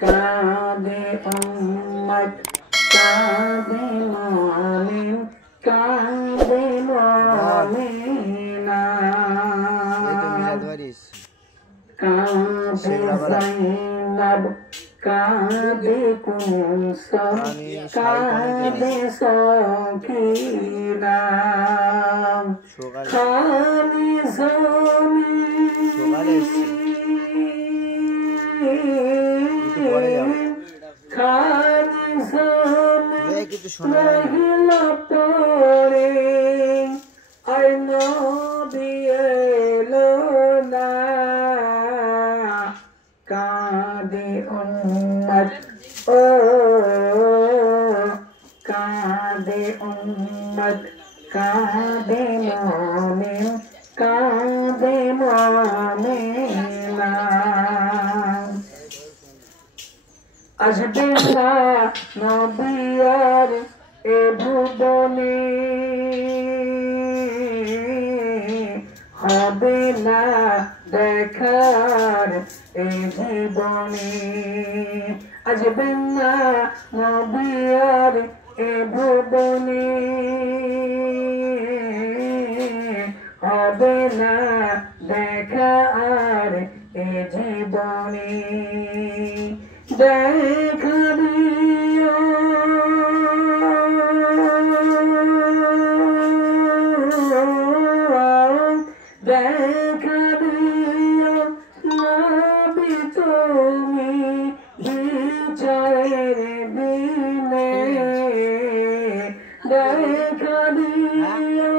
কাঁদে উম্মত কাঁদে মুমিন কাঁদে মুমিনা কাঁদে যায়নাব কাঁদে কুলসুম কাঁদে সকিনা খালি জমিন খালি জমিন রহিলা পড়ে আর নবী এলো না কাঁদে উম্মত ও কাঁদে উম্মত কাঁদে মুমিন কাঁদে মুমিনা আসবে না নবী আর এ ভুবনে হবে না দেখার এই জীবনে আসবে না নবী আর এ ভুবনে হবে না দেখা আর এ জীবনে দেখা দিও দেখা দিও নবী তুমি বিচারের দিনে দেখা দিও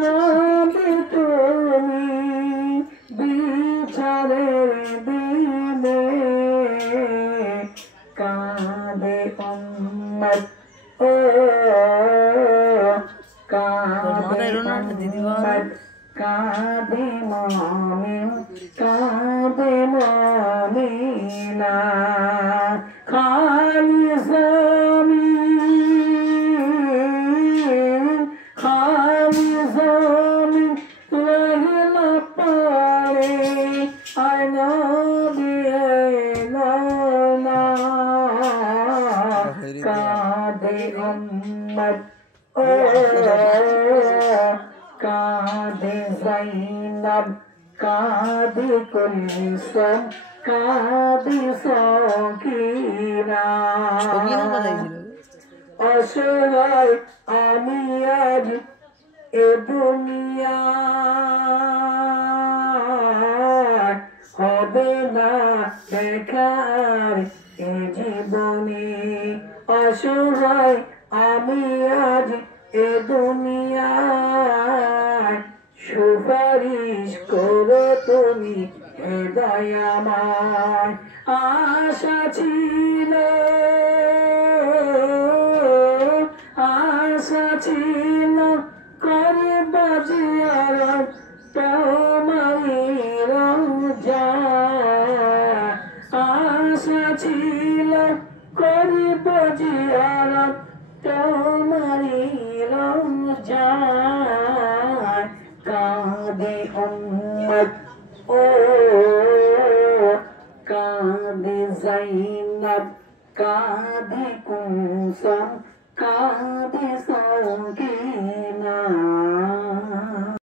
নবী তুমি বিচারের দিনে কাঁদে উম্মত ও কাঁদে উম্মত কাঁদে মুমিন কাঁদে মুমিনা খালি জমিন খালি জমিন রহিলা পড়ে আর নবী এলো না কাঁদে উম্মত ও কাঁদে যায়নাব কাঁদে কুলসুম কাঁদে সকিনা অসহায় আমি আজ এ দুনিয়ায় হবে না দেখার এ জীবনে অসহায় আমি আজ এ দুনিয়ায় সুপারিশ করো তুমি হে দয়াময় আশা ছিল করে বাজিয়ার তোমারি রমজান আশা ছিল করে বাজিয়ার তোমারি রমজান কাঁদে উম্মত ও কাঁদে যায়নাব কাঁদে কুলসুম কাঁদে সকিনা